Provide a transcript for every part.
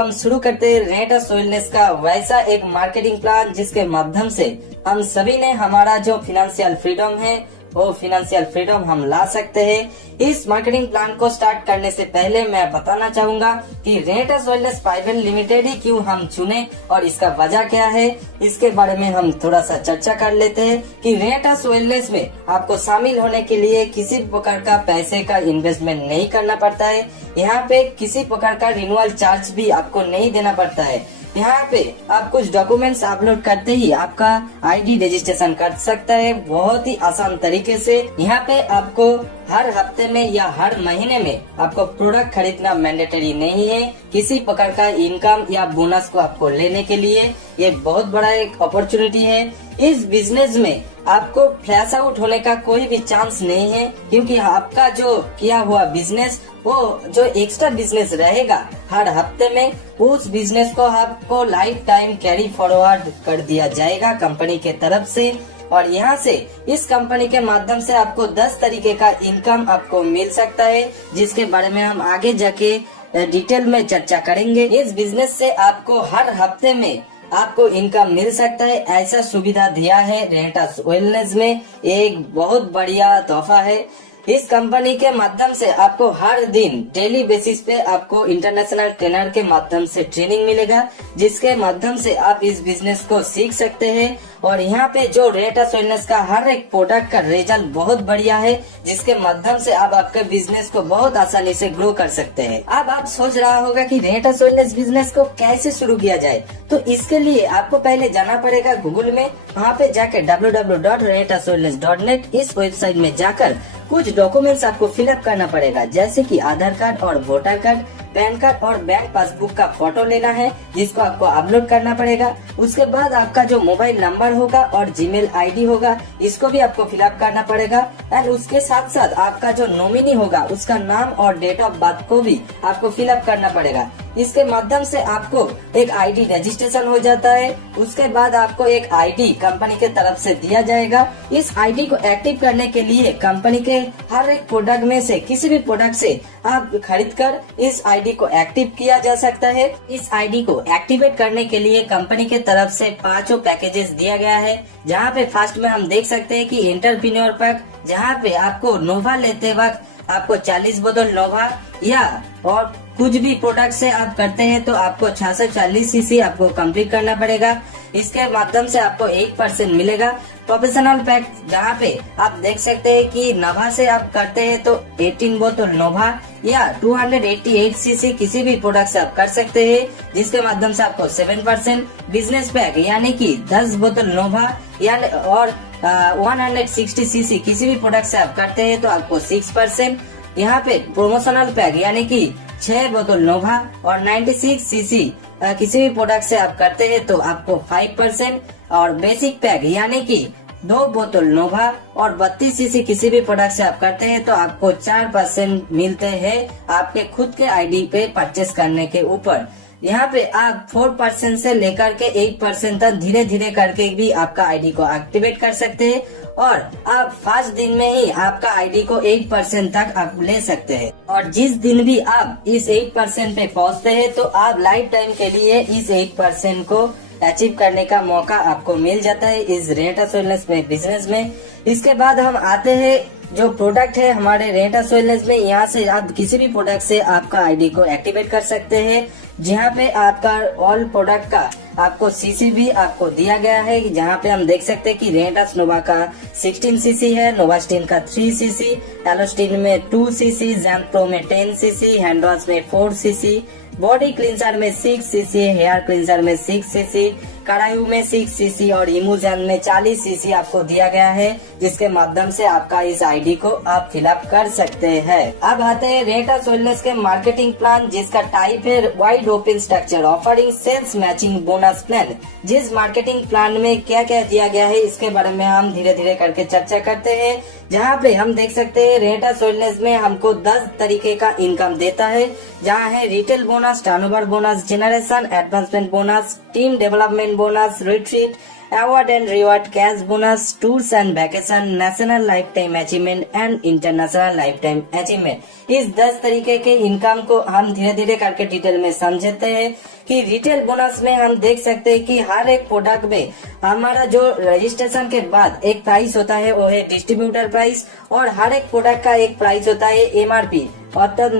हम शुरू करते हैं रेंटस वेलनेस का वैसा एक मार्केटिंग प्लान जिसके माध्यम से हम सभी ने हमारा जो फाइनेंशियल फ्रीडम है वो फाइनेंशियल फ्रीडम हम ला सकते हैं। इस मार्केटिंग प्लान को स्टार्ट करने से पहले मैं बताना चाहूंगा कि रेंटस वेलनेस प्राइवेट लिमिटेड ही क्यों हम चुने और इसका वजह क्या है, इसके बारे में हम थोड़ा सा चर्चा कर लेते हैं कि रेंटस वेलनेस में आपको शामिल होने के लिए किसी प्रकार का पैसे का इन्वेस्टमेंट नहीं करना पड़ता है। यहाँ पे किसी प्रकार का रिन्यूअल चार्ज भी आपको नहीं देना पड़ता है। यहाँ पे आप कुछ डॉक्यूमेंट्स अपलोड करते ही आपका आईडी रजिस्ट्रेशन कर सकता है बहुत ही आसान तरीके से। यहाँ पे आपको हर हफ्ते में या हर महीने में आपको प्रोडक्ट खरीदना मैंडेटरी नहीं है। किसी प्रकार का इनकम या बोनस को आपको लेने के लिए ये बहुत बड़ा एक अपॉर्चुनिटी है। इस बिजनेस में आपको फ्लैश आउट होने का कोई भी चांस नहीं है, क्योंकि आपका जो किया हुआ बिजनेस वो जो एक्स्ट्रा बिजनेस रहेगा हर हफ्ते में, उस बिजनेस को आपको लाइफ टाइम कैरी फॉरवर्ड कर दिया जाएगा कंपनी के तरफ से। और यहाँ से इस कंपनी के माध्यम से आपको 10 तरीके का इनकम आपको मिल सकता है, जिसके बारे में हम आगे जाके डिटेल में चर्चा करेंगे। इस बिजनेस से आपको हर हफ्ते में आपको इनकम मिल सकता है, ऐसा सुविधा दिया है रेंटस वेलनेस में। एक बहुत बढ़िया तोहफा है। इस कंपनी के माध्यम से आपको हर दिन डेली बेसिस पे आपको इंटरनेशनल ट्रेनर के माध्यम से ट्रेनिंग मिलेगा, जिसके माध्यम से आप इस बिजनेस को सीख सकते हैं। और यहाँ पे जो रेंटस वेलनेस का हर एक प्रोडक्ट का रिजल्ट बहुत बढ़िया है, जिसके माध्यम से आप आपके बिजनेस को बहुत आसानी से ग्रो कर सकते हैं। अब आप सोच रहा होगा कि रेंटस वेलनेस बिजनेस को कैसे शुरू किया जाए, तो इसके लिए आपको पहले जाना पड़ेगा गूगल में। वहाँ पे जाकर www.rentuswellness.net इस वेबसाइट में जाकर कुछ डॉक्यूमेंट्स आपको फिलअप करना पड़ेगा, जैसे कि आधार कार्ड और वोटर कार्ड, पैन कार्ड और बैंक पासबुक का फोटो लेना है, जिसको आपको अपलोड करना पड़ेगा। उसके बाद आपका जो मोबाइल नंबर होगा और जीमेल आईडी होगा, इसको भी आपको फिलअप करना पड़ेगा। एंड उसके साथ साथ आपका जो नॉमिनी होगा उसका नाम और डेट ऑफ बर्थ को भी आपको फिलअप करना पड़ेगा। इसके माध्यम से आपको एक आईडी रजिस्ट्रेशन हो जाता है। उसके बाद आपको एक आईडी कंपनी के तरफ से दिया जाएगा। इस आईडी को एक्टिव करने के लिए कंपनी के हर एक प्रोडक्ट में से किसी भी प्रोडक्ट से आप खरीदकर इस आईडी को एक्टिव किया जा सकता है। इस आईडी को एक्टिवेट करने के लिए कंपनी के तरफ से 5 पैकेजेस दिया गया है, जहाँ पे फर्स्ट में हम देख सकते हैं कि एंटरप्रेन्योर पैक, जहाँ पे आपको नोवा लेते वक्त आपको 40 बोतल नोवा या और कुछ भी प्रोडक्ट से आप करते हैं तो आपको 640 सीसी आपको कंप्लीट करना पड़ेगा। इसके माध्यम से आपको 1% मिलेगा। प्रोफेशनल पैक, जहाँ पे आप देख सकते हैं कि नोवा से आप करते हैं तो 18 बोतल नोवा या 288 सीसी किसी भी प्रोडक्ट से आप कर सकते हैं, जिसके माध्यम से आपको 7%। बिजनेस पैक यानी कि 10 बोतल नोवा यानी और 160 सीसी किसी भी प्रोडक्ट से आप करते हैं तो आपको 6%। यहाँ पे प्रोमोशनल पैक यानी कि 6 बोतल नोवा और 96 सीसी किसी भी प्रोडक्ट से आप करते हैं तो आपको 5%। और बेसिक पैक यानी कि 2 बोतल नोवा और 32 सीसी किसी भी प्रोडक्ट से आप करते हैं तो आपको 4% मिलते हैं आपके खुद के आईडी पे परचेस करने के ऊपर। यहाँ पे आप 4% से लेकर के 8% तक धीरे धीरे करके भी आपका आईडी को एक्टिवेट कर सकते हैं, और आप 5 दिन में ही आपका आईडी को 8% तक आप ले सकते हैं। और जिस दिन भी आप इस 8% पे पहुँचते हैं तो आप लाइफ टाइम के लिए इस 8% को अचीव करने का मौका आपको मिल जाता है इस रेंटस वेलनेस में बिजनेस में। इसके बाद हम आते हैं जो प्रोडक्ट है हमारे रेंटस वेलनेस में। यहाँ से आप किसी भी प्रोडक्ट से आपका आईडी को एक्टिवेट कर सकते हैं, जहाँ पे आपका ऑल प्रोडक्ट का आपको सीसी भी आपको दिया गया है, जहाँ पे हम देख सकते हैं कि रेंटस नोवा का 16 सीसी है, नोवास्टीन का 3 सीसी, एलोस्टीन में 2 सीसी, जैम्प्रो में 10 सीसी, हैंडवॉश में 4 सीसी, बॉडी क्लींसर में 6 सीसी, हेयर क्लींसर में 6 सीसी, करायू में 6 सीसी और इमूजन में 40 सीसी आपको दिया गया है, जिसके माध्यम से आपका इस आईडी को आप फिलअप कर सकते हैं। अब आते हैं रेंटस वेलनेस के मार्केटिंग प्लान, जिसका टाइप है wide open structure offering sales matching bonus plan. जिस मार्केटिंग प्लान में क्या क्या दिया गया है इसके बारे में हम धीरे धीरे करके चर्चा करते हैं। जहाँ पे हम देख सकते हैं रेंटस वेलनेस में हमको 10 तरीके का इनकम देता है, जहाँ है retail bonus, turnover bonus, generation, advancement bonus, team development bonus, retreat, award and reward, cash bonus, tours and vacation, national life time achievement and international life time achievement. इस 10 तरीके के इनकम को हम धीरे धीरे करके डिटेल में समझते हैं कि रिटेल बोनस में हम देख सकते हैं कि हर एक प्रोडक्ट में हमारा जो रजिस्ट्रेशन के बाद एक प्राइस होता है वो है डिस्ट्रीब्यूटर प्राइस, और हर एक प्रोडक्ट का एक प्राइस होता है एमआरपी अर्थात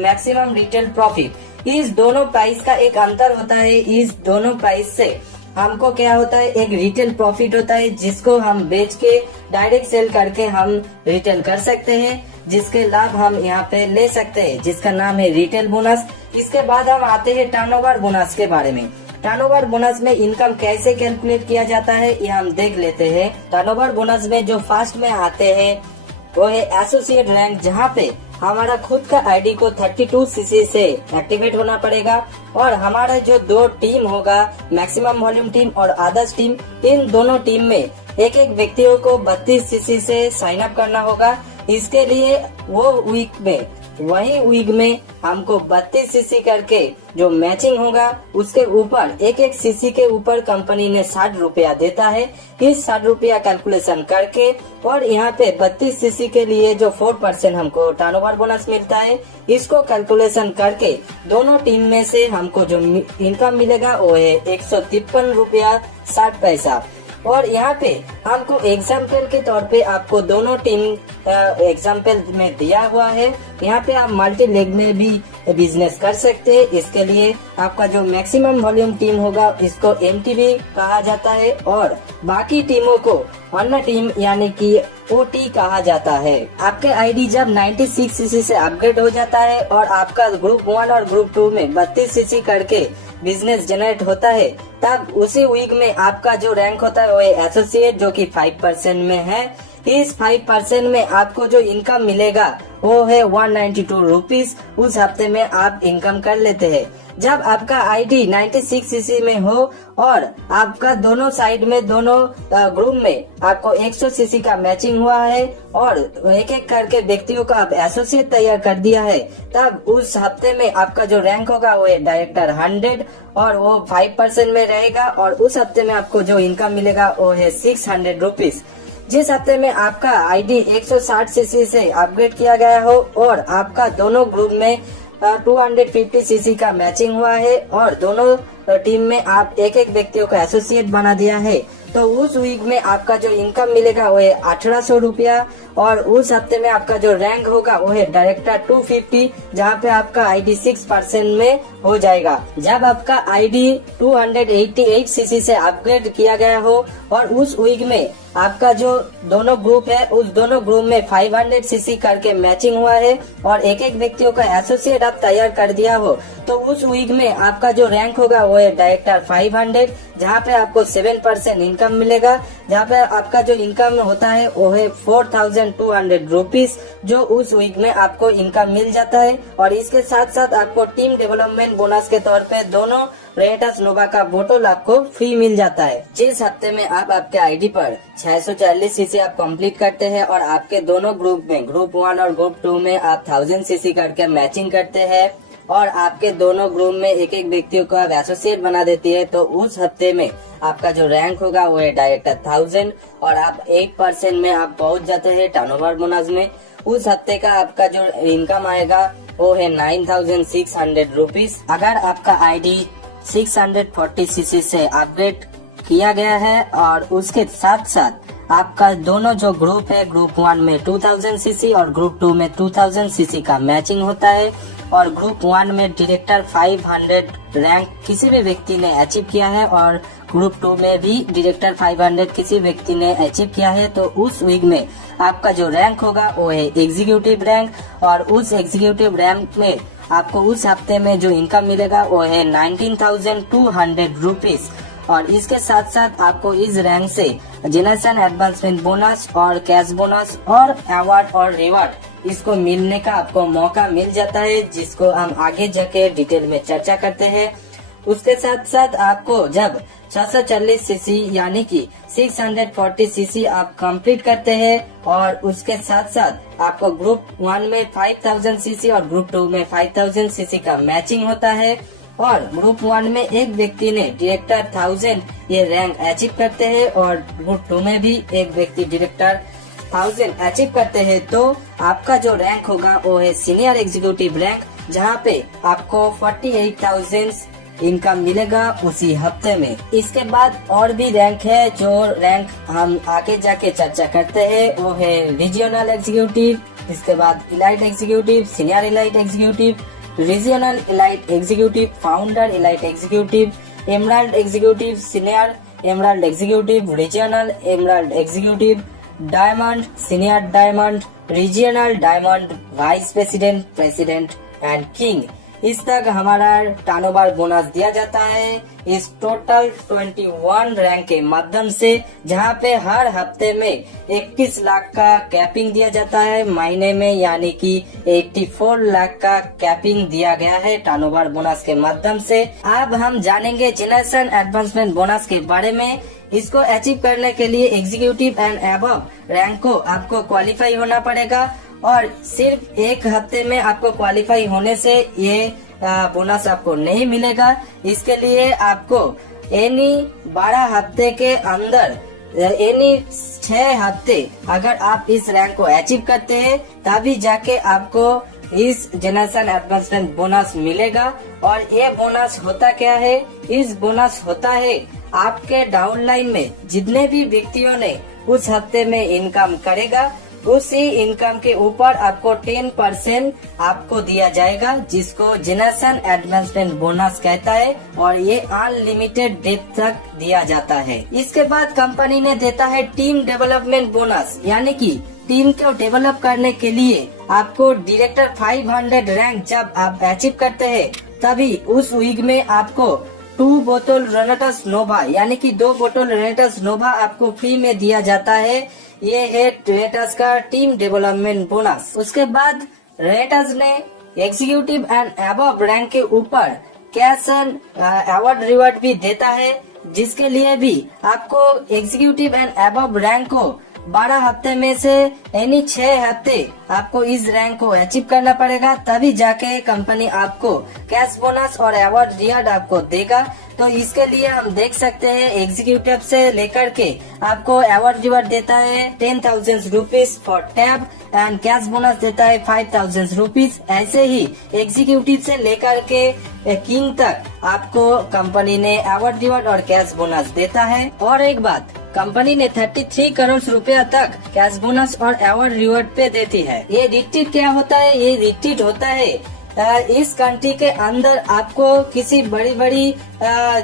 मैक्सिमम रिटेल प्रॉफिट। इस दोनों प्राइस का एक अंतर होता है। इस दोनों प्राइस से हमको क्या होता है, एक रिटेल प्रॉफिट होता है जिसको हम बेच के डायरेक्ट सेल करके हम रिटेल कर सकते हैं, जिसके लाभ हम यहाँ पे ले सकते हैं, जिसका नाम है रिटेल बोनस। इसके बाद हम आते हैं टर्नओवर बोनस के बारे में। टर्नओवर बोनस में इनकम कैसे कैलकुलेट किया जाता है ये हम देख लेते हैं। टर्नओवर बोनस में जो फर्स्ट में आते हैं वो है एसोसिएट रैंक, जहाँ पे हमारा खुद का आईडी को 32 सीसी से एक्टिवेट होना पड़ेगा, और हमारा जो 2 टीम होगा, मैक्सिमम वॉल्यूम टीम और अदर्स टीम, इन दोनों टीम में एक एक व्यक्तियों को 32 सीसी से साइन अप करना होगा। इसके लिए वो वीक में, वही वीक में हमको 32 सीसी करके जो मैचिंग होगा उसके ऊपर एक एक सीसी के ऊपर कंपनी ने 60 रुपया देता है। इस 60 रुपया कैलकुलेशन करके और यहाँ पे 32 सीसी के लिए जो 4% हमको टर्नओवर बोनस मिलता है, इसको कैलकुलेशन करके दोनों टीम में से हमको जो इनकम मिलेगा वो है 153 रुपया 60 पैसा। और यहाँ पे हमको एग्जाम्पल के तौर पे आपको दोनों टीम एग्जाम्पल में दिया हुआ है। यहाँ पे आप मल्टी लेग में भी बिजनेस कर सकते हैं। इसके लिए आपका जो मैक्सिमम वॉल्यूम टीम होगा इसको एमटीवी कहा जाता है, और बाकी टीमों को अन्य टीम यानी कि ओटी कहा जाता है। आपके आईडी जब 96 सीसी से अपग्रेड हो जाता है और आपका ग्रुप 1 और ग्रुप 2 में 32 सीसी करके बिजनेस जनरेट होता है, तब उसी वीक में आपका जो रैंक होता है वो एसोसिएट, जो कि 5% में है। इस 5% में आपको जो इनकम मिलेगा वो है 192 रुपीज। उस हफ्ते में आप इनकम कर लेते हैं। जब आपका आईडी 96 सीसी में हो और आपका दोनों साइड में, दोनों ग्रुप में आपको 100 सीसी का मैचिंग हुआ है और एक एक करके व्यक्तियों का आप एसोसिएट तैयार कर दिया है, तब उस हफ्ते में आपका जो रैंक होगा वो है डायरेक्टर 100 और वो 5% में रहेगा, और उस हफ्ते में आपको जो इनकम मिलेगा वो है 600 रुपीज। जिस हफ्ते में आपका आईडी 160 सीसी से अपग्रेड किया गया हो और आपका दोनों ग्रुप में 250 सीसी का मैचिंग हुआ है और दोनों टीम में आप एक एक व्यक्तियों को एसोसिएट बना दिया है, तो उस वीक में आपका जो इनकम मिलेगा वो है 1800 रुपया, और उस हफ्ते में आपका जो रैंक होगा वो है डायरेक्टर 250, जहाँ पे आपका आईडी 6% में हो जाएगा। जब आपका आईडी 288 सीसी से अपग्रेड किया गया हो और उस वीक में आपका जो दोनों ग्रुप है उस दोनों ग्रुप में 500 सीसी करके मैचिंग हुआ है और एक एक व्यक्तियों का एसोसिएट आप तैयार कर दिया हो, तो उस वीक में आपका जो रैंक होगा वो है डायरेक्टर 500, जहाँ पे आपको 7% इनकम मिलेगा, जहाँ पे आपका जो इनकम होता है वो है 4200 रुपीज, जो उस वीक में आपको इनकम मिल जाता है। और इसके साथ साथ आपको टीम डेवलपमेंट बोनस के तौर पे दोनों रेटस नोवा का बोतल आपको फ्री मिल जाता है। जिस हफ्ते में आप आपके आईडी पर 640 सीसी आप कंप्लीट करते हैं और आपके दोनों ग्रुप में, ग्रुप 1 और ग्रुप 2 में आप 1000 सीसी करके मैचिंग करते हैं और आपके दोनों ग्रुप में एक एक व्यक्तियों को आप एसोसिएट बना देती है, तो उस हफ्ते में आपका जो रैंक होगा वो है डायरेक्टर 1000 और आप 8% में आप पहुंच जाते हैं टर्नओवर बोनस में। उस हफ्ते का आपका जो इनकम आएगा वो है 9600 रुपीज। अगर आपका आईडी 640 सीसी से अपग्रेड किया गया है और उसके साथ साथ आपका दोनों जो ग्रुप है, ग्रुप 1 में 2000 सीसी और ग्रुप 2 में 2000 सीसी का मैचिंग होता है, और ग्रुप 1 में डायरेक्टर 500 रैंक किसी भी व्यक्ति ने अचीव किया है और ग्रुप 2 में भी डायरेक्टर 500 किसी व्यक्ति ने अचीव किया है, तो उस वीक में आपका जो रैंक होगा वो है एग्जीक्यूटिव रैंक, और उस एग्जीक्यूटिव रैंक में आपको उस हफ्ते में जो इनकम मिलेगा वो है 19,200 रुपीज। और इसके साथ साथ आपको इस रैंक से जनरेशन एडवांसमेंट बोनस और कैश बोनस और अवार्ड और रिवार्ड इसको मिलने का आपको मौका मिल जाता है, जिसको हम आगे जाके डिटेल में चर्चा करते हैं। उसके साथ साथ आपको जब 640 सीसी यानी कि 640 सीसी आप कंप्लीट करते हैं और उसके साथ साथ आपको ग्रुप 1 में 5000 सीसी और ग्रुप 2 में 5000 सीसी का मैचिंग होता है, और ग्रुप 1 में एक व्यक्ति ने डायरेक्टर 1000 ये रैंक अचीव करते हैं और ग्रुप 2 में भी एक व्यक्ति डायरेक्टर 1000 अचीव करते हैं, तो आपका जो रैंक होगा वो है सीनियर एग्जीक्यूटिव रैंक, जहाँ पे आपको 48,000 इनकम मिलेगा उसी हफ्ते में। इसके बाद और भी रैंक है, जो रैंक हम आगे जाके चर्चा करते हैं वो है रीजनल एग्जीक्यूटिव, इसके बाद elite executive, senior elite executive, regional elite executive, founder elite executive, emerald executive, senior emerald executive, regional emerald executive, diamond, senior diamond, regional diamond, vice president, president and king. इस तक हमारा turnover bonus दिया जाता है इस total 21 rank के माध्यम से, जहां पे हर हफ्ते में 21 लाख का कैपिंग दिया जाता है महीने में, यानी कि 84 लाख का कैपिंग दिया गया है टर्नओवर बोनस के माध्यम से। अब हम जानेंगे जनरेशन एडवांसमेंट बोनस के बारे में। इसको अचीव करने के लिए एग्जीक्यूटिव एंड अबव रैंक को आपको क्वालिफाई होना पड़ेगा और सिर्फ एक हफ्ते में आपको क्वालिफाई होने से ये बोनस आपको नहीं मिलेगा। इसके लिए आपको एनी 12 हफ्ते के अंदर, एनी 6 हफ्ते अगर आप इस रैंक को अचीव करते हैं तभी जाके आपको इस जनरेशन एडवांसमेंट बोनस मिलेगा। और ये बोनस होता क्या है? इस बोनस होता है आपके डाउनलाइन में जितने भी व्यक्तियों ने उस हफ्ते में इनकम करेगा, उसी इनकम के ऊपर आपको 10% आपको दिया जाएगा, जिसको जनरेशन एडवांसमेंट बोनस कहता है और ये अनलिमिटेड डेट तक दिया जाता है। इसके बाद कंपनी ने देता है टीम डेवलपमेंट बोनस, यानी कि टीम को डेवलप करने के लिए आपको डायरेक्टर 500 रैंक जब आप अचीव करते हैं तभी उस वीक में आपको 2 बोतल रेनेटस नोवा, यानी कि 2 बोतल रेनेटस नोवा आपको फ्री में दिया जाता है। ये है रेनेटस का टीम डेवलपमेंट बोनस। उसके बाद रेनेटस ने एग्जीक्यूटिव एंड अबव रैंक के ऊपर कैश एंड अवार्ड रिवॉर्ड भी देता है, जिसके लिए भी आपको एग्जीक्यूटिव एंड अबव रैंक को 12 हफ्ते में से यानी 6 हफ्ते आपको इस रैंक को अचीव करना पड़ेगा, तभी जाके कंपनी आपको कैश बोनस और अवार्ड रिवार्ड आपको देगा। तो इसके लिए हम देख सकते हैं एग्जीक्यूटिव से लेकर के आपको अवार्ड रिवार्ड देता है 10,000 rupees for tab and cash bonus देता है 5,000 रुपीज। ऐसे ही एग्जीक्यूटिव से लेकर के किंग तक आपको कंपनी ने अवार्ड रिवार्ड और कैश बोनस देता है। और एक बात, कंपनी ने 33 करोड़ रुपया तक कैश बोनस और अवार्ड रिवार्ड पे देती है। ये रिट्रीट क्या होता है? ये रिट्रीट होता है इस कंट्री के अंदर आपको किसी बड़ी बड़ी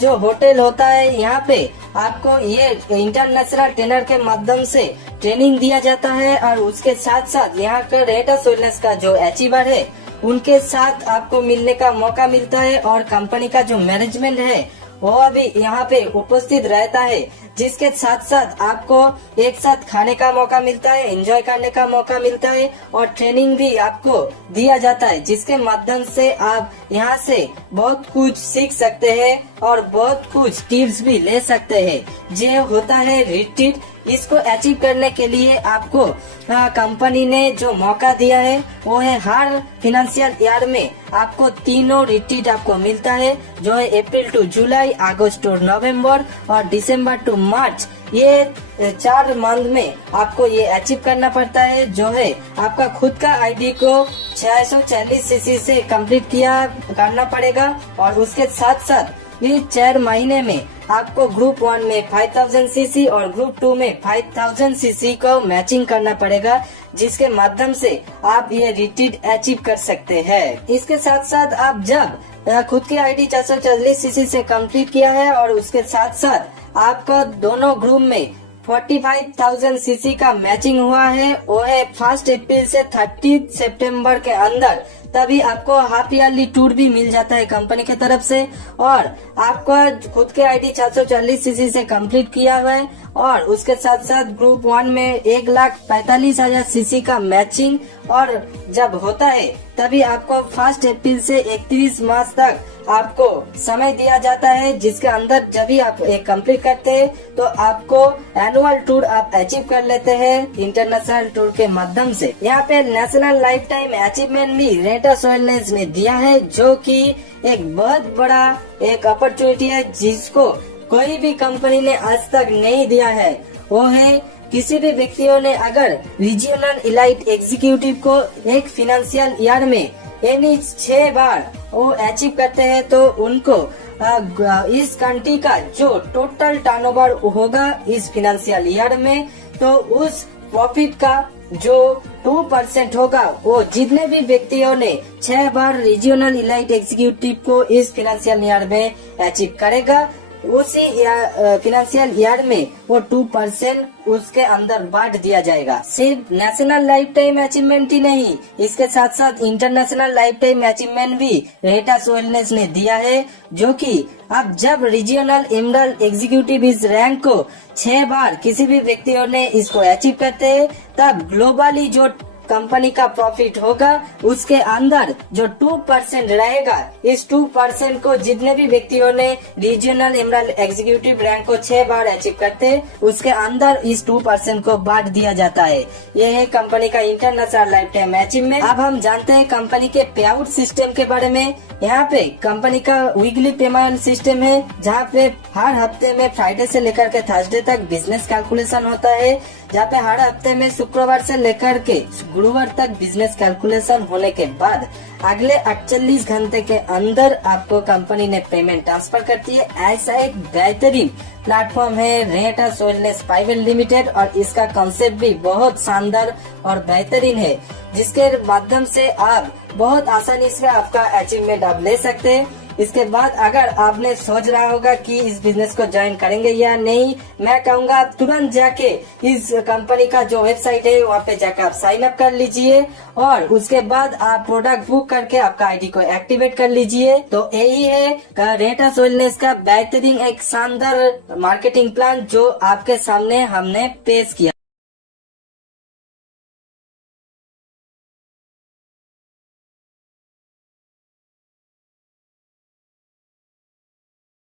जो होटल होता है यहाँ पे आपको ये इंटरनेशनल ट्रेनर के माध्यम से ट्रेनिंग दिया जाता है और उसके साथ साथ यहाँ का रेनेटस वेलनेस का जो अचीवर है उनके साथ आपको मिलने का मौका मिलता है और कंपनी का जो मैनेजमेंट है वो अभी यहाँ पे उपस्थित रहता है, जिसके साथ साथ आपको एक साथ खाने का मौका मिलता है, एंजॉय करने का मौका मिलता है और ट्रेनिंग भी आपको दिया जाता है, जिसके माध्यम से आप यहाँ से बहुत कुछ सीख सकते हैं और बहुत कुछ टिप्स भी ले सकते हैं। जो होता है रिट्रीट, इसको अचीव करने के लिए आपको कंपनी ने जो मौका दिया है वो है हर फाइनेंशियल ईयर में आपको तीनों रिट्रीट आपको मिलता है, जो है अप्रैल टू जुलाई, अगस्त टू नवंबर और दिसंबर टू मार्च। ये 4 मंथ में आपको ये अचीव करना पड़ता है, जो है आपका खुद का आईडी को 640 सीसी से कंप्लीट करना पड़ेगा और उसके साथ साथ ये 4 महीने में आपको ग्रुप 1 में 5000 सीसी और ग्रुप 2 में 5000 सीसी को मैचिंग करना पड़ेगा, जिसके माध्यम से आप ये रिट्रीट अचीव कर सकते हैं। इसके साथ साथ आप जब खुद की आईडी 440 सीसी से कंप्लीट किया है और उसके साथ साथ आपका दोनों ग्रुप में 45,000 सीसी का मैचिंग हुआ है, वो है 1 अप्रैल से 30 सितंबर के अंदर, तभी आपको हाफ ईयरली टूर भी मिल जाता है कंपनी की तरफ से। और आपका खुद के आईडी 440 सीसी से कंप्लीट किया हुआ है और उसके साथ साथ ग्रुप 1 में 1,45,000 सीसी का मैचिंग और जब होता है तभी आपको 1 अप्रैल से 31 मार्च तक आपको समय दिया जाता है, जिसके अंदर जब भी आप एक कंप्लीट करते हैं तो आपको एनुअल टूर आप अचीव कर लेते हैं इंटरनेशनल टूर के माध्यम से। यहाँ पे नेशनल लाइफ टाइम अचीवमेंट भी रेनेटस वेलनेस ने दिया है, जो कि एक बहुत बड़ा एक अपॉर्चुनिटी है जिसको कोई भी कंपनी ने आज तक नहीं दिया है। वो है किसी भी व्यक्तियों ने अगर रीजनल इलाइट एग्जीक्यूटिव को एक फाइनेंशियल ईयर में यानी 6 बार वो अचीव करते हैं तो उनको इस कंट्री का जो टोटल टर्नओवर होगा इस फाइनेंशियल ईयर में, तो उस प्रॉफिट का जो 2% होगा वो जितने भी व्यक्तियों ने 6 बार रीजनल इलाइट एग्जीक्यूटिव को इस फाइनेंशियल ईयर में अचीव करेगा, उसी फाइनेंशियल ईयर में वो 2% उसके अंदर बांट दिया जाएगा। सिर्फ नेशनल लाइफ टाइम अचीवमेंट ही नहीं, इसके साथ साथ इंटरनेशनल लाइफ टाइम अचीवमेंट भी रेटास वेलनेस ने दिया है, जो कि अब जब रीजनल एमरल्ड एग्जीक्यूटिव इस रैंक को 6 बार किसी भी व्यक्तियों ने इसको अचीव करते हैं, तब ग्लोबली जो कंपनी का प्रॉफिट होगा उसके अंदर जो 2% रहेगा, इस 2% को जितने भी व्यक्तियों ने रीजनल एमरल्ड एग्जीक्यूटिव रैंक को 6 बार अचीव करते उसके अंदर इस 2% को बांट दिया जाता है। यह है कंपनी का इंटरनेशनल लाइफ टाइम अचीवमेंट। अब हम जानते हैं कंपनी के पे आउट सिस्टम के बारे में। यहाँ पे कंपनी का वीकली पेमेंट सिस्टम है, जहाँ पे हर हफ्ते में फ्राइडे से लेकर के थर्सडे तक बिजनेस कैलकुलेशन होता है, जहाँ पे हर हफ्ते में शुक्रवार से लेकर के गुरुवार तक बिजनेस कैलकुलेशन होने के बाद अगले 48 घंटे के अंदर आपको कंपनी ने पेमेंट ट्रांसफर करती है। ऐसा एक बेहतरीन प्लेटफॉर्म है रेटास वेलनेस प्राइवेट लिमिटेड, और इसका कॉन्सेप्ट भी बहुत शानदार और बेहतरीन है, जिसके माध्यम से आप बहुत आसानी से आपका अचीवमेंट आप ले सकते हैं। इसके बाद अगर आपने सोच रहा होगा कि इस बिजनेस को ज्वाइन करेंगे या नहीं, मैं कहूँगा आप तुरंत जाके इस कंपनी का जो वेबसाइट है वहाँ पे जाकर आप साइन अप कर लीजिए, और उसके बाद आप प्रोडक्ट बुक करके आपका आईडी को एक्टिवेट कर लीजिए। तो यही है रेटास वेलनेस का बेहतरीन एक शानदार मार्केटिंग प्लान जो आपके सामने हमने पेश किया।